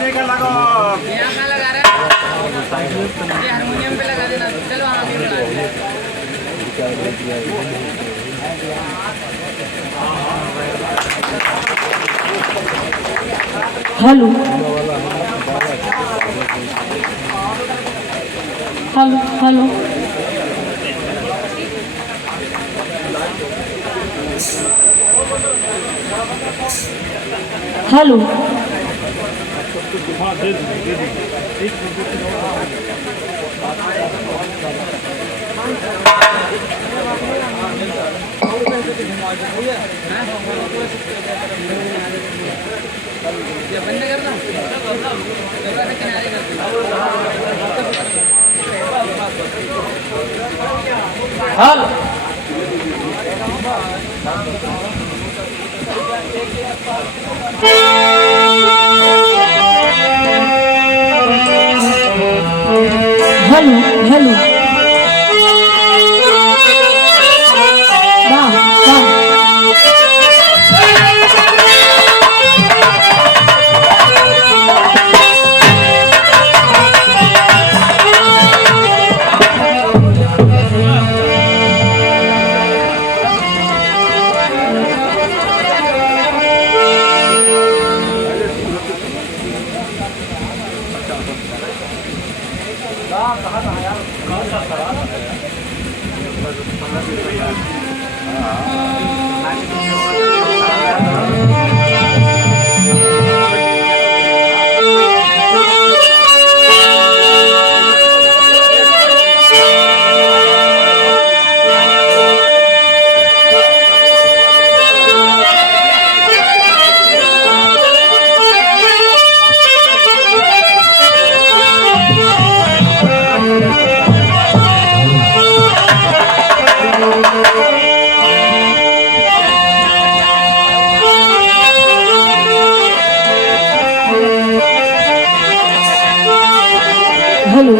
यहाँ कहाँ लगा रहा है? ये हारमोनियम पे लगा देना। चलो आगे लगा दे। हेलो हेलो हेलो हेलो बंद करना किनारे हेलो हेलो हेलो वाह वाह हेलो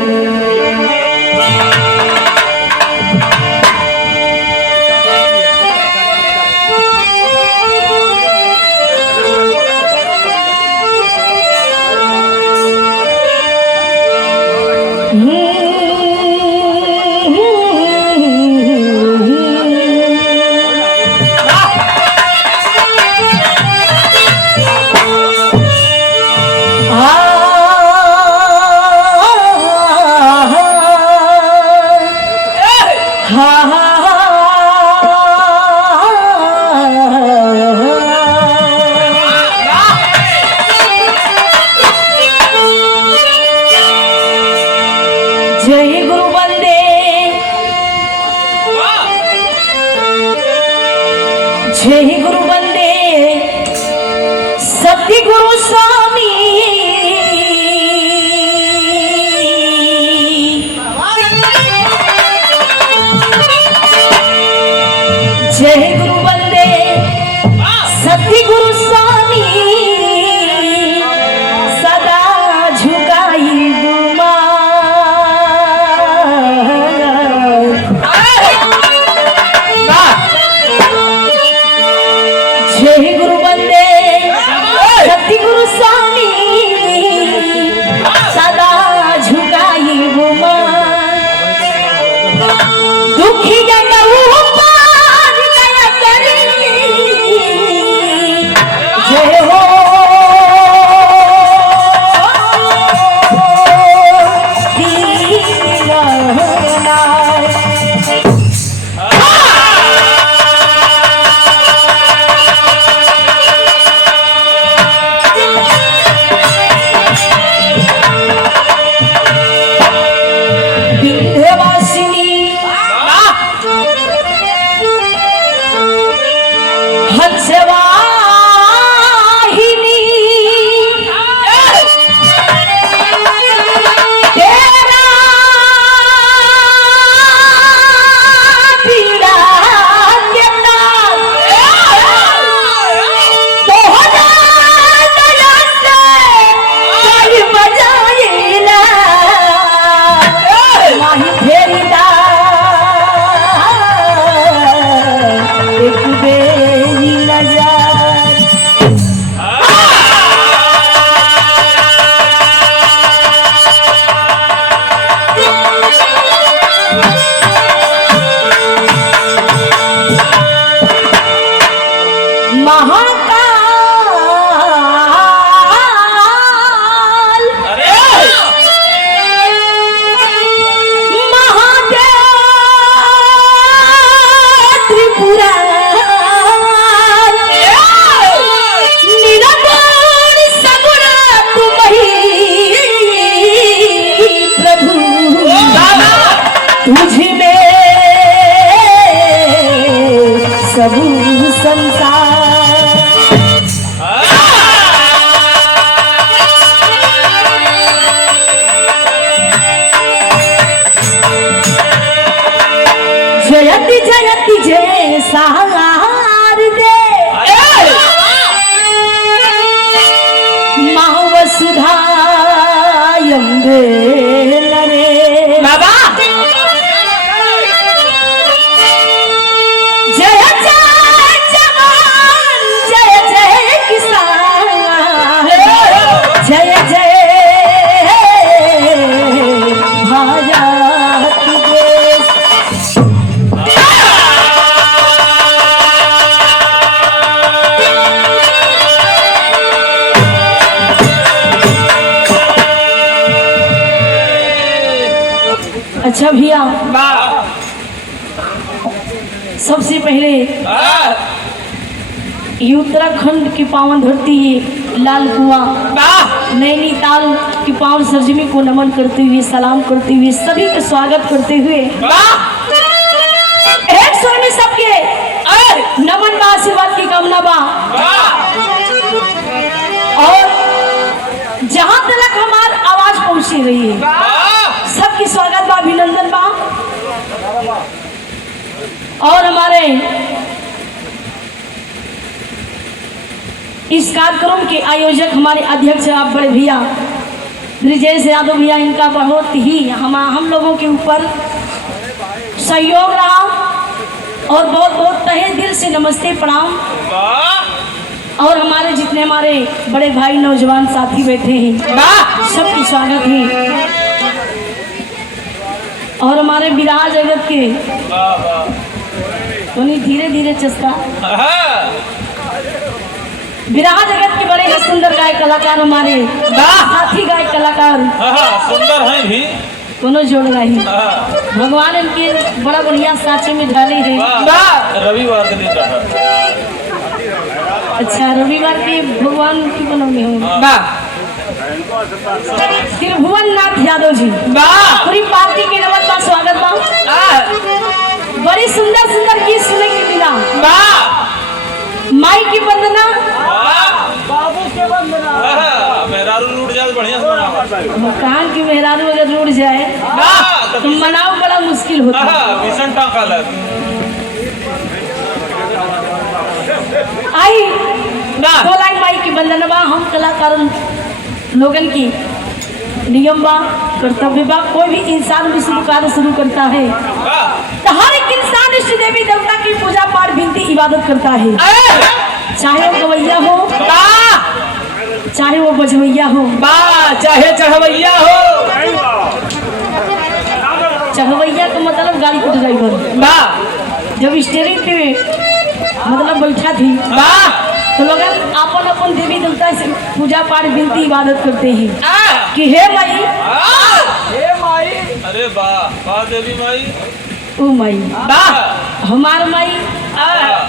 अच्छा भैया, वाह सबसे पहले ये उत्तराखंड की पावन धरती, ये लाल कुआं वाह नैनीताल की पावन सरजमी को नमन करते हुए, सलाम करते हुए, सभी का स्वागत करते हुए वाह एक स्वर में सबके नमन बा, आशीर्वाद की कामना बा। और जहां तक हमार आवाज पहुंची रही है, सबकी स्वागत बा, अभिनंदन बा। और हमारे इस कार्यक्रम के आयोजक हमारे अध्यक्ष आप बड़े भैया ब्रिजेश यादव भैया, इनका बहुत ही हम लोगों के ऊपर सहयोग रहा और बहुत बहुत तहे दिल से नमस्ते प्रणाम। और हमारे जितने हमारे बड़े भाई नौजवान साथी बैठे हैं, सबकी स्वागत है। और हमारे विराह जगत के तो नहीं धीरे धीरे चस्का विराह जगत के बड़े ही सुंदर गायक कलाकार हमारे साथी गायक कलाकार सुंदर हैं भी दोनों जोड़ रही। भगवान इनके बड़ा बढ़िया साचे में ढाले है। रविवार के दिन रहा। अच्छा, रविवार के भगवान की बनौने हो त्रिभुवन नाथ यादव जी, पूरी पार्टी के नमन का स्वागत बा। बड़ी सुंदर सुंदर गीत सुने के मिला। माई की वंदना, बाबू के वंदना, मेहरारू रूठ जाए बढ़िया से मनाओ। कान की मेहरारू अगर रूठ जाए तो मनाओ बड़ा मुश्किल होता है। भीषण टाँका लग आई बोलाई माई की वंदना बा। हम कलाकार लोगन की नियम बा, कर्तव्य बा। कोई भी इंसान भी शुरू कार्य शुरू करता है तो हर एक इंसान इष्ट देवी देवता की पूजा पाठ विनती इबादत करता है, चाहे वो गवैया हो, चाहे वो बजवैया हो, चाहे चढ़वैया हो। चढ़वैया का मतलब गाड़ी का ड्राइवर। जब स्टेरिंग पे मतलब बैठा थी तो लोग अपन अपन देवी देवता से पूजा पाठ विनती इबादत करते हैं कि हे माई, अरे वाह देवी माई, ओ माई, हमार माई,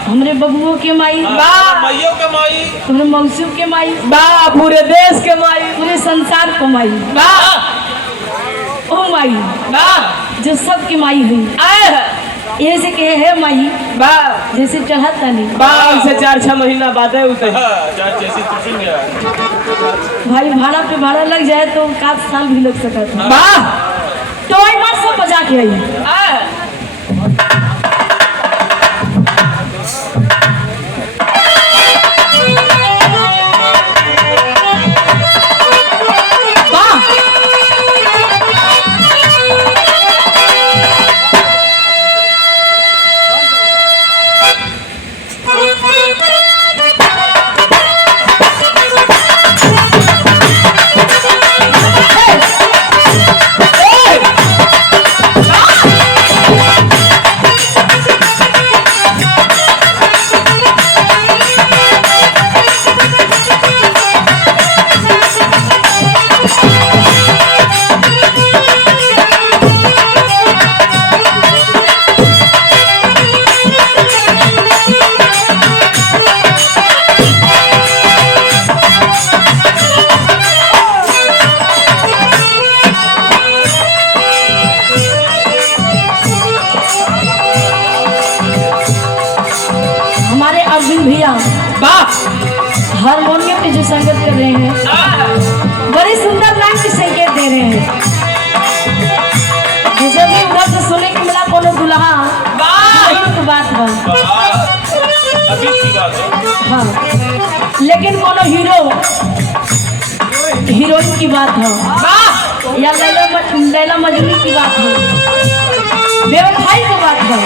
हमरे बबुओं के माई, माइयों के माई, तुम्हारे मौसियों के माई, पूरे देश के माई, पूरे संसार को माई, ओ माई, जो सबकी माई हुई। ये से कहे है माई, जैसे चढ़ता नहीं से 4-6 महीना बाद जैसे भाई भाड़ा पे भाड़ा लग जाए तो 7 साल भी लग सकता है। तो आई बार सब बजा के आई। भैया हारमोनियम पे जो संगत कर रहे हैं, बड़ी सुंदर लाइन के संकेत दे रहे हैं। जैसे भी उधर से सुने के मिला कोनो दुल्हा तो बात है, हाँ, लेकिन कोनो हीरोइन की बात है या लैला मजनू की बात है, बेवफाई की बात है,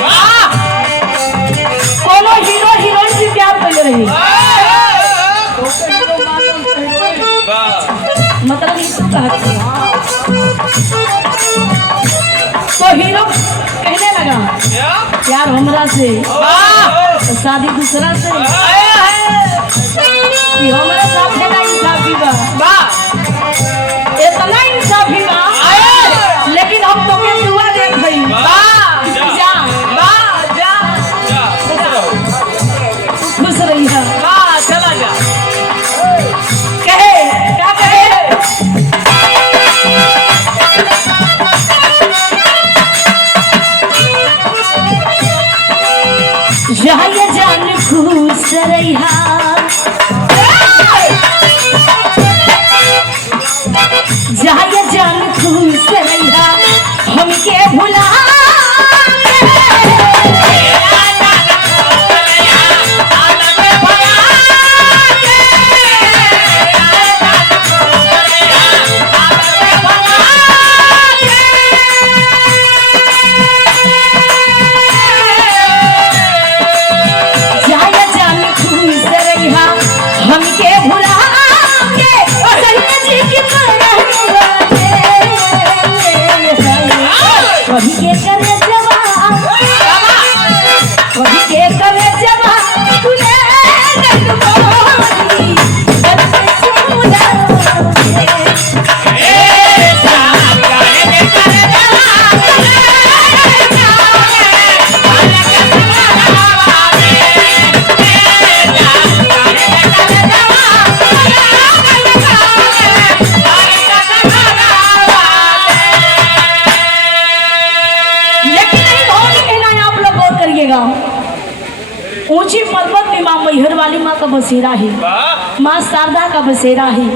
कोनो हीरो हीरोइन से प्यार कर रही, मतलब ये तो कहते हैं। तो हीरो कहने लगा यार हमरा से तो शादी दूसरा से, कि हमारे साथ है ना इंसाफी बा, इतना इंसाफी बा, लेकिन हम तो दुआ दे जाए जान खुश रहिया हमके भुला हमके भुला के सैया जी की कभी के करे जवान कभी के करे जवान तूने नटवारी बच्चे सुना ऊंची पर्वत में माँ मैहर वाली माँ का बसेरा है, माँ शारदा का बसेरा है।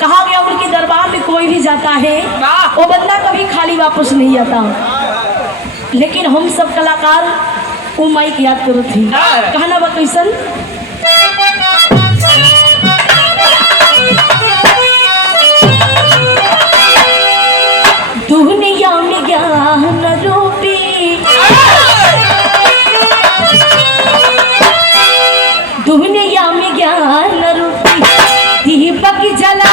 कहा गया उनके दरबार में कोई भी जाता है वो बंदा कभी खाली वापस नहीं आता। लेकिन हम सब कलाकार वो माई की याद करो थी। कहना बा कैसन दुनिया में ज्ञान रूपी दुनिया में ज्ञान रूपी दीपक जला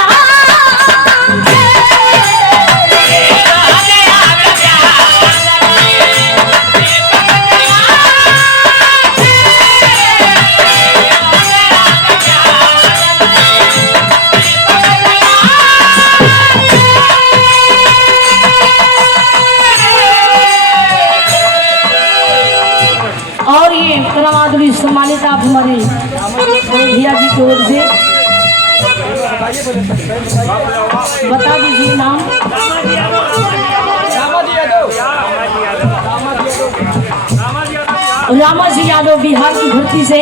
और ये परमादुरी सम्मानित आप हमारे भैया जी की ओर से बता दीजिए नाम। रामा जी यादव बिहार की धरती से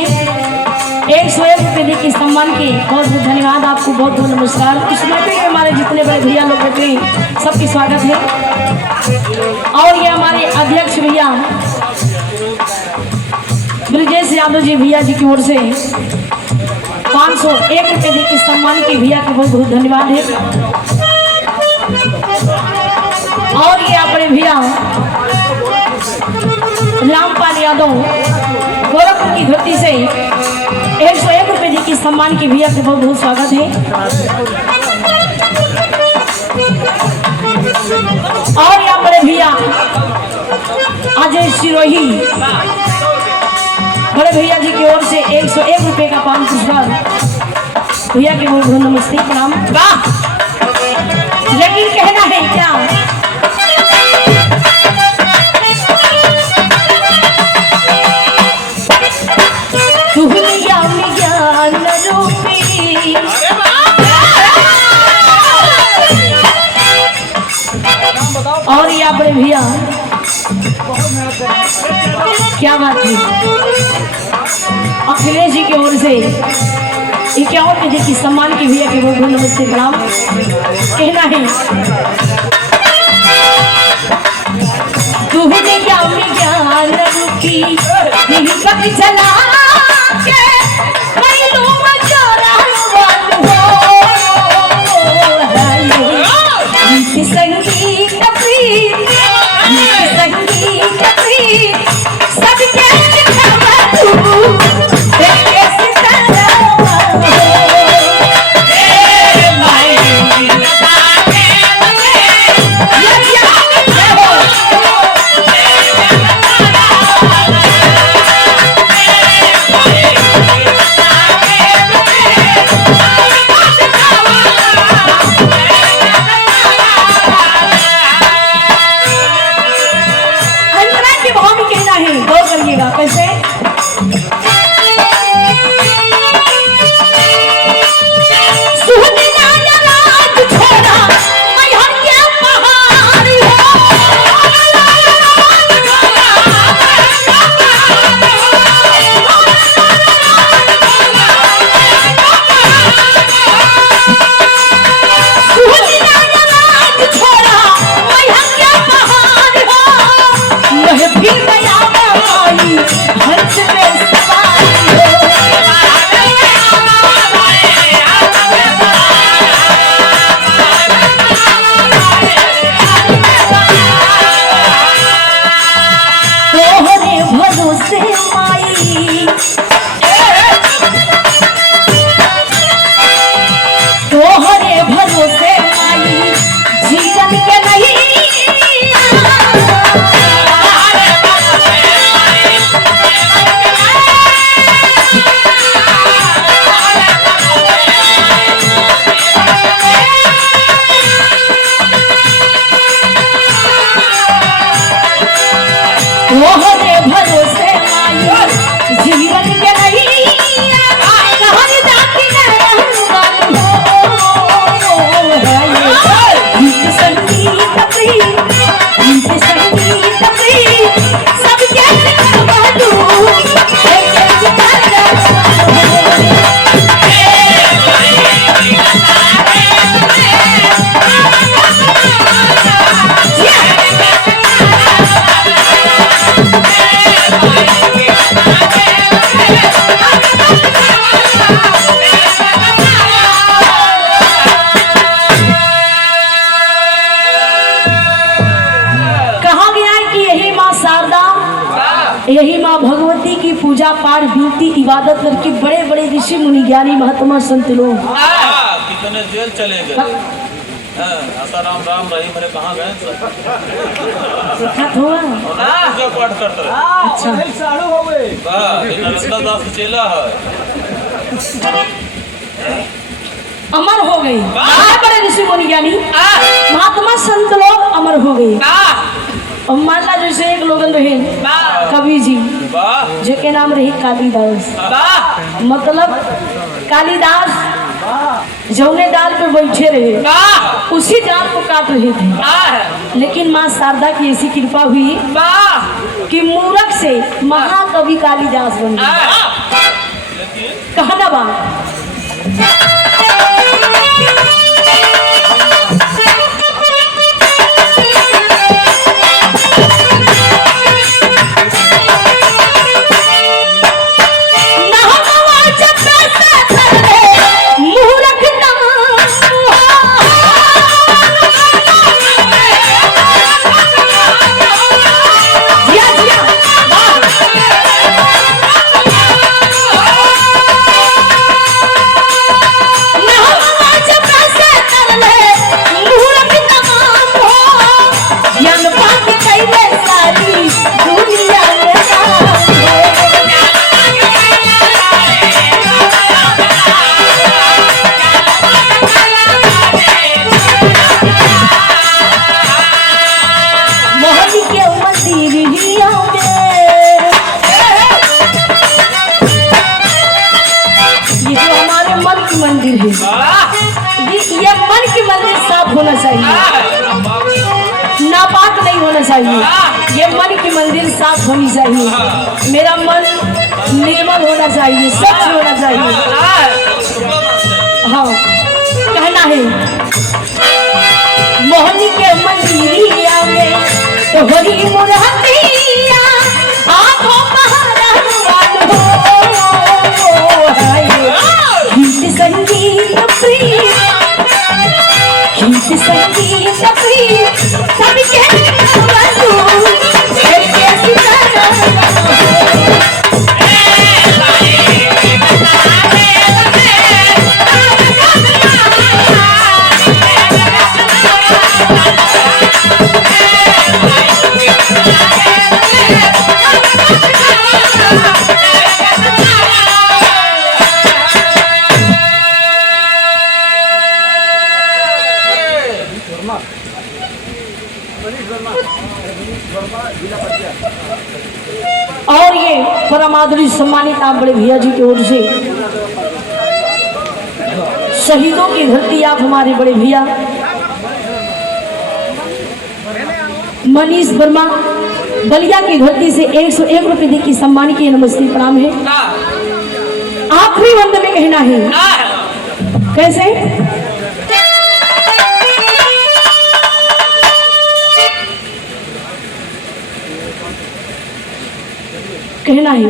101 रुपये के सम्मान के बहुत बहुत धन्यवाद आपको, बहुत बहुत नमस्कार। इस मौके में हमारे जितने बड़े भैया लोग बैठे हैं सबकी स्वागत है। और ये हमारे अध्यक्ष भैया ब्रिजेश यादव जी भैया जी की ओर से 501 रुपये के सम्मान के भैया को बहुत बहुत धन्यवाद है। और ये अपने भैया रामपाल यादव गोरखपुर की धरती से 101 रुपये के सम्मान के भैया को बहुत बहुत स्वागत है। और यहाँ पर भैया अजय सिरोही बड़े भैया जी की ओर से 101 रुपये का 5 पुरस्कार भैया के बहुत बहुत नमस्ते प्रणाम। लेकिन कहना है क्या दुनिया में ज्ञान रूपी और ये बड़े भैया क्या बात है अखिलेश जी की ओर से 51 रुपये की सम्मान की भैया के बहुत बहुत नमस्ते प्रणाम। कहना है दुनिया में ज्ञान रूपी दीपक जला के मैनू मचारा संगीत प्रीत संगीत प्रीत सबके भक्ति इबादत करके बड़े बड़े ऋषि मुनि ज्ञानी महात्मा संत लोग कितने जेल चले गए। आसाराम राम रही मेरे कहाँ गए प्रख्यात हुआ। पूजा पाठ करते रहे। अच्छा नरेंद्र दास चेला है। अमर हो गई, बड़े बड़े ऋषि मुनि ज्ञानी महात्मा संत लोग अमर हो गए। और मान ला जैसे एक लोगन रहे कवि जी जिनके नाम रही कालिदास। मतलब कालिदास जौने डाल पे बैठे रहे उसी डाल को काट रहे थे, लेकिन माँ शारदा की ऐसी कृपा हुई कि मूर्ख से महाकवि कालिदास बन गए। कहना बा ये मन की मंदिर साफ होना चाहिए, नापाक नहीं होना चाहिए। ये मन की मंदिर साफ होनी चाहिए, मेरा मन निर्मल होना चाहिए, स्वच्छ होना चाहिए। हाँ कहना है मोहनी के मंदिरिया में तो हरी मुरहतिया आंखों संगीत प्रिय गीत संगीत प्रिय सबके और ये परमादुरी सम्मानित आप बड़े भैया जी की ओर से शहीदों की धरती आप हमारे बड़े भैया मनीष वर्मा बलिया की धरती से 101 रुपए दी की सम्मान की नमस्ते प्रणाम है। आखिरी वंदन में कहना है कैसे कहना है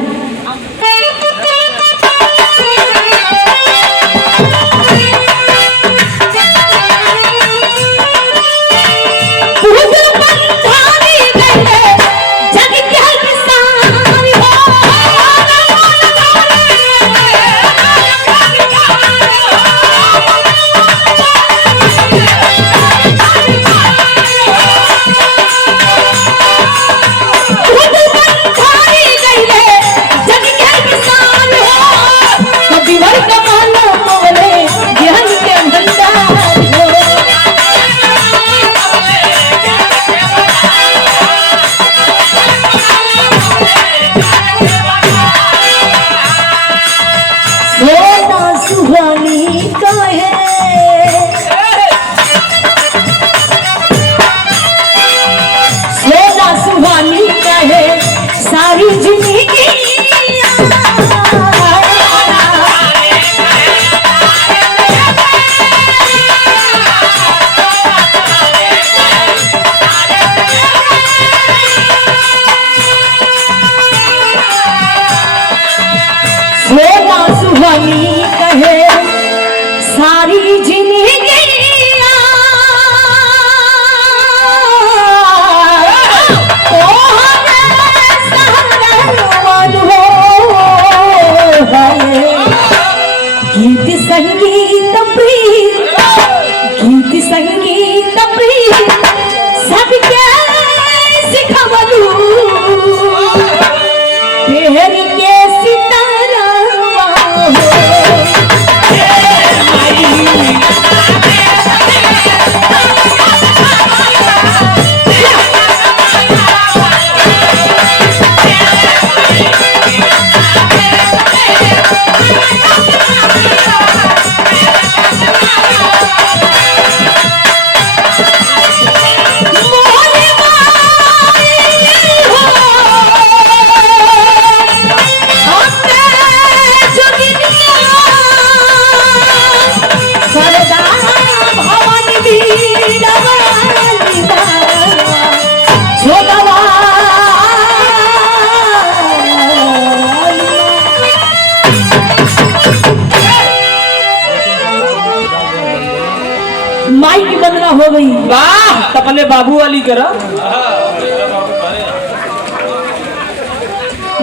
हो गई। वाह तो अपने बाबू वाली करा।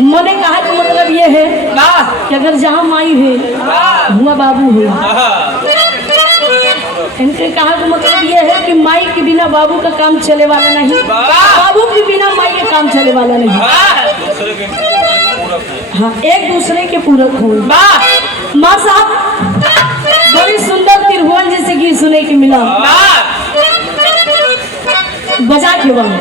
मैंने कहा कि मतलब ये है कि अगर जहाँ माई है वहाँ बाबू है। इनके कहा कि मतलब ये है कि माई के बिना बाबू का काम चले वाला नहीं, बाबू के बिना माई का काम चले वाला नहीं। हाँ, एक दूसरे के पूरक हो। माँ साहब बड़ी सुंदर त्रिभुवन जैसे गीत सुने की मिला, बजा के वहाँ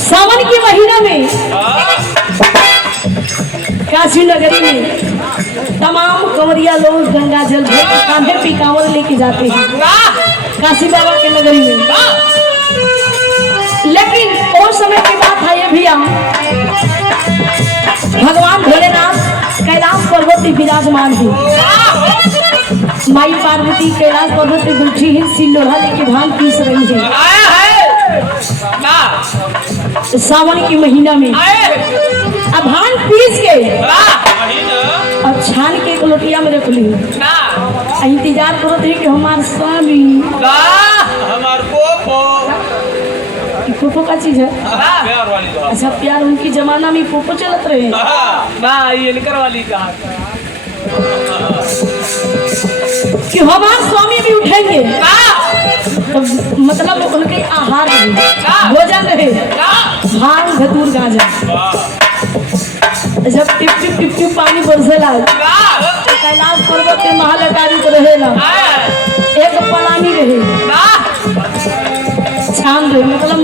सावन के महीना में काशी नगरी में तमाम कंवरिया लोग गंगा जल कांधे पे कांवर लेके जाते हैं काशी बाबा के नगरी में। लेकिन और समय की बात है ये भैया, भगवान भोलेनाथ कैलाश पर्वत पे विराजमान है। माई पार्वती कैलाश पर्वत पे बैठी है, सिल्लोढ़ा लेके भांग पीस रही है सावन के महीना में। अब भांग पीस के अब छान के एक लोटिया में रख ली, इंतजार करो थे कि हमारे स्वामी हमार पोपो का चीज है। प्यार वाली बात। अच्छा, प्यार उनकी जमाना में पोपो चलत रहे ना, ये निकर वाली कहा कि हमारे स्वामी भी उठेंगे तो मतलब उनके आहार रहे, भोजन रहे भांग धतूर गांजा। जब टिप टिप टिप टिप पानी बरसेला कैलाश पर्वत के महल अटारी तो रहेला, एक पलानी रहे छान रहे, मतलब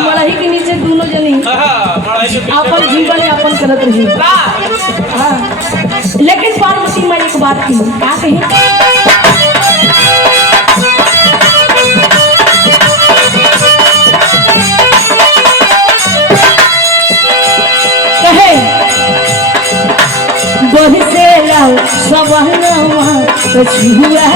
मड़ही के नीचे दोनों जनी अपन जीवन यापन करत रही। लेकिन पार्वती माँ एक बात की क्या कहे बरसेला सवनवा छुआ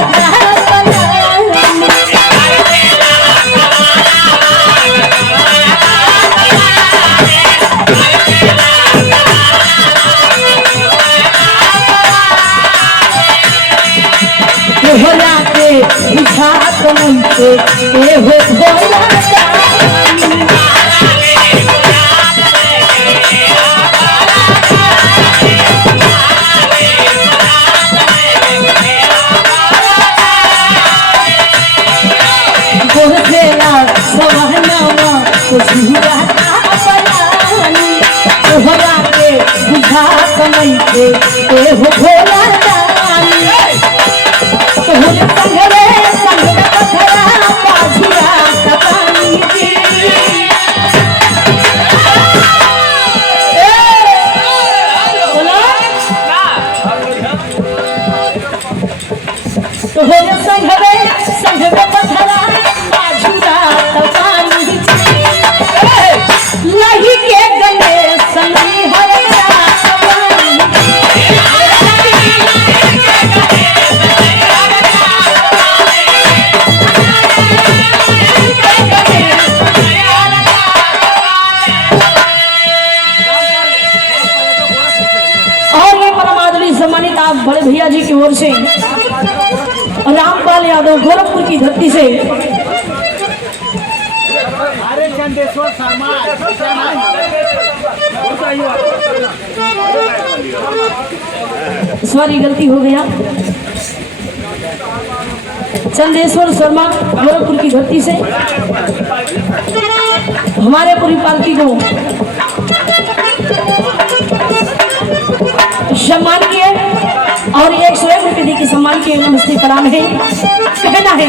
भोला के बुझात मनके ए हो भोला भोला सवहनावा कुछ हुआ पलानी भोला के बुझात मनके ए हो भोला बड़े भैया जी की ओर से रामपाल यादव गोरखपुर की धरती से सॉरी गलती हो गया, चंदेश्वर शर्मा गोरखपुर की धरती से हमारे पूरी पार्टी को सम्मान किए और 101 रुपये दी की सम्मान किए। नमस्ते प्रणाम है कहना है।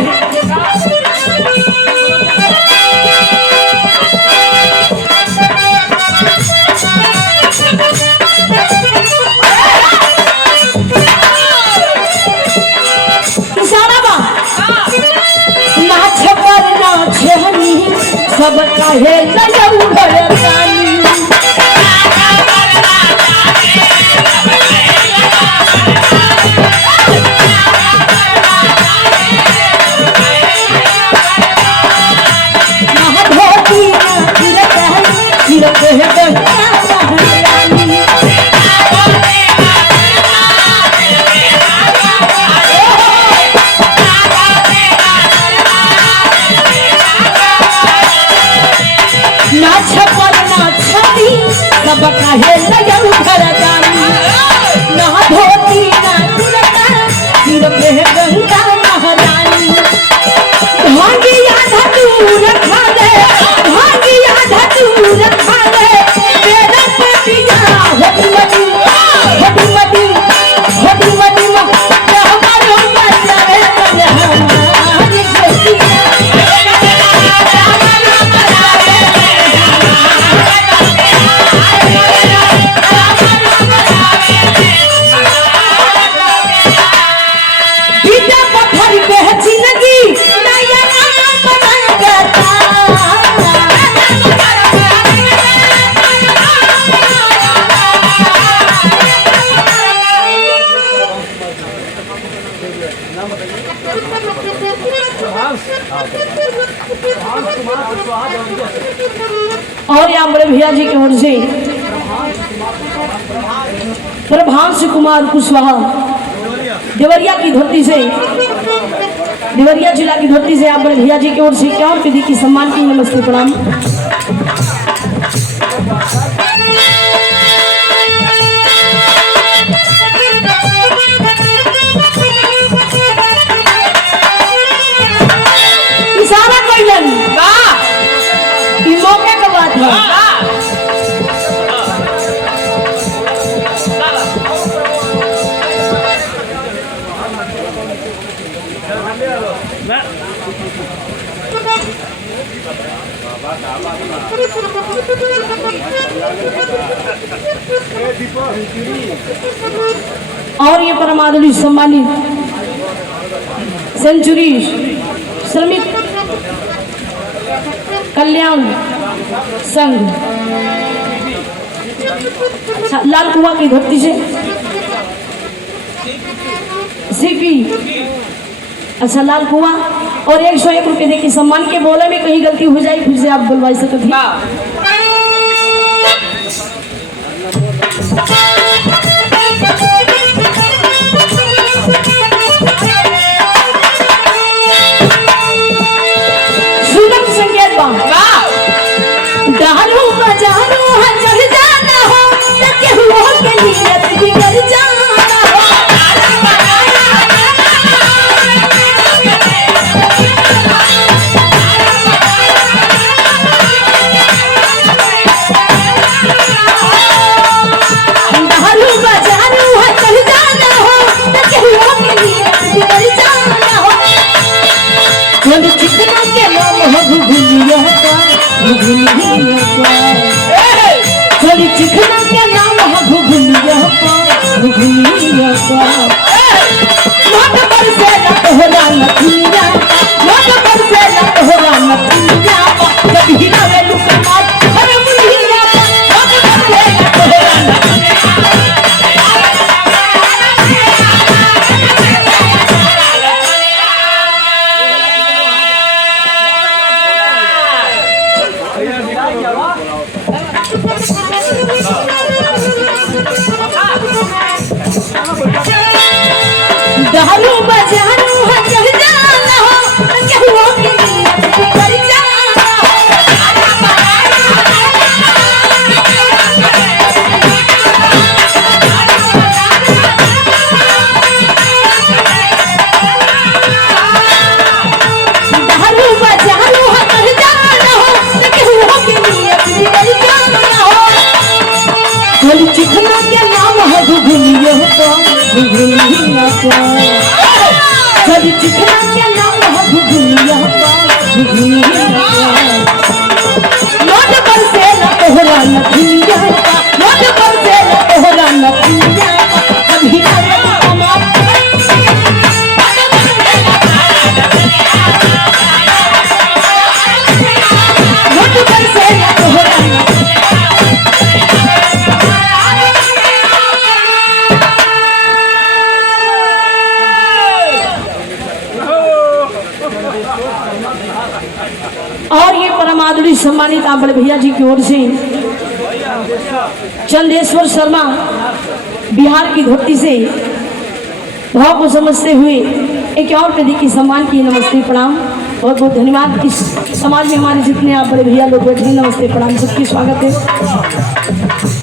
तब काहे लगल घरदारी ना धोती ना कुर्ता सिर पे गंगा महारानी भांगिया धतूर खा ले भांगिया धतूर खा ले तेरा पतिया होती मदी होती मदी होती मदी हमारो बच्चा रे हमारी सोचिया बीटा पत्थर पे है जिंदगी नया नाम बना देता और यहाँ बड़े भैया जी की ओर से प्रभांश कुमार कुशवाहा देवरिया की धरती से देवरिया जिला की धरती से आप बड़े भैया जी की ओर से क्या विधि की सम्मान की नमस्ते प्रणाम। इशारा कैलन ई मौके का बात है और ये परमादुरी सम्मानित सेंचुरी श्रमिक कल्याण संघ लाल कुआं की धरती से सीपी अच्छा लाल कुआं और 101 रुपये देखिए सम्मान के बोले में कहीं गलती हो जाए फिर से आप बुलवाई सकते थे। सुगम संकेत दारू बजारू चढ़ जाना हो केहू के नीयत बिगड़ जाना हो दारू बजारू चढ़ जाना हो केहू के नीयत बिगड़ जाना हो चल चिकना के नाम हो घुघुलिया चली चिकना के नाम है घुघुलिया मोट पर से न तोहरा नथिया मोट पर से न तोहरा नथिया जब हीरा वे लुका मार अरे मुनिया मोट पर से न तोहरा नथिया दारू बजारू चढ़ जाना हो केहू के नीयत बिगड़ जाना हो दारू बजारू चढ़ जाना हो केहू के नीयत बिगड़ जाना हो चल चिकना के नाम है घुघुलिया चल चिकना के नाम है घुघुलिया मोट पर से न तोहरा नथिया मोट पर से न तोहरा नथिया कभी मोट पर से न तोहरा और ये परमादुरी सम्मानित आप बड़े भैया जी की ओर से चंदेश्वर शर्मा बिहार की धरती से भाव को समझते हुए एक और प्रति की सम्मान की नमस्ते प्रणाम बहुत बहुत धन्यवाद। इस समाज में हमारे जितने आप बड़े भैया लोग बैठे नमस्ते प्रणाम सबकी स्वागत है।